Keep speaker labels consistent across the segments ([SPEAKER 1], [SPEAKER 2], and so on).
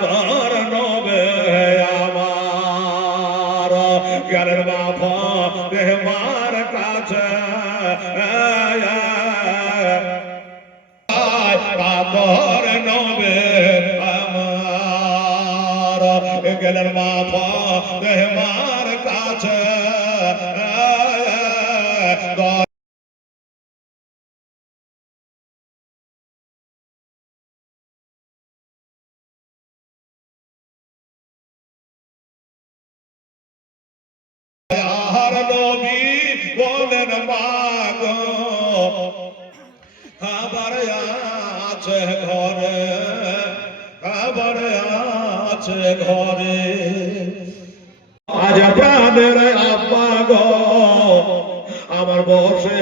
[SPEAKER 1] তোর নবে আমার। জ্ঞানের মাফা দেহমার কাছে। তোর নবে আমার। মাফা দেহমার কাছে। খাবার আছে ঘরে খাবার আছে ঘরে। আজ প্রাণের আব্বা গো, আমার বসে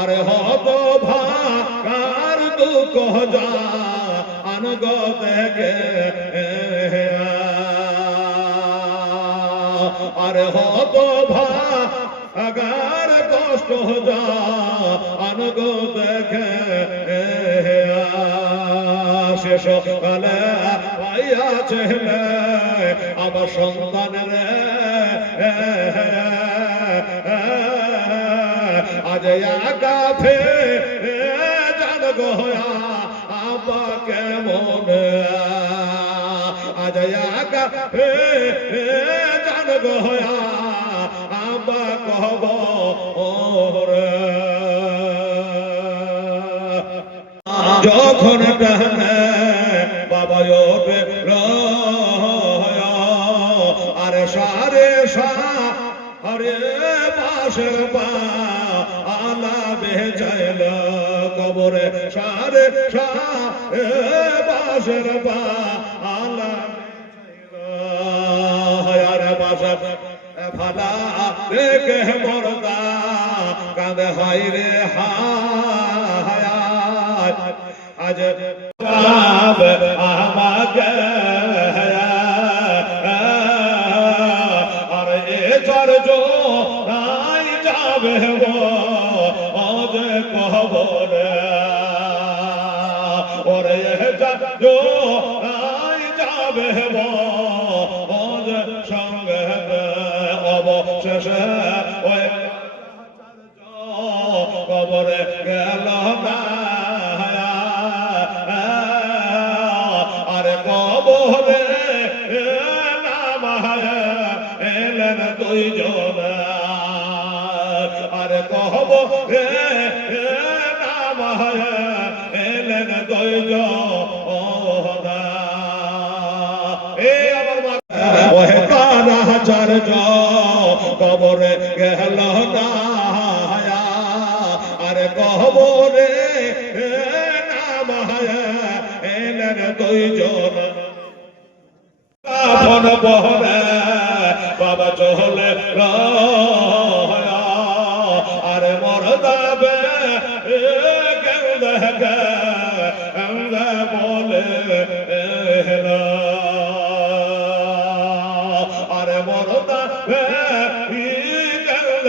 [SPEAKER 1] আরে হত ভার দুঃখ যা আনগ আরে হত ভাগার কষ্ট আনগ দেখে শেষ কালে পাইয়া ছেলে, আমার সন্তান রে আজ একা ফে জান গয়া আবা কেমন আজ একা ফে গয়া কহব ওরে যখন টানে বাবা রয়া, আরে সারে সা আরে বাসের পা আলা বেচাইল কবরে সারে সা এ বাসের পা আলা বাসের ফালা রেখে মরদা রে, হায় আজ আমাকে, আর এ চর জো নাই যাবে গো আজ কহবর ওরে চর জো নাই যাবে অবশেষে ওই কবরে গেল না আরে কবরে এলেন দুইজন। আরে কবরে নাম এলেন দুইজন। এ আমার মা ওহে কানা চার্য কবরে গেল না আরে কবরে নাম এলেন দুইজন। আপন বহরে বাবা রয়া আরে মর দাবে কেউ দেখে বলে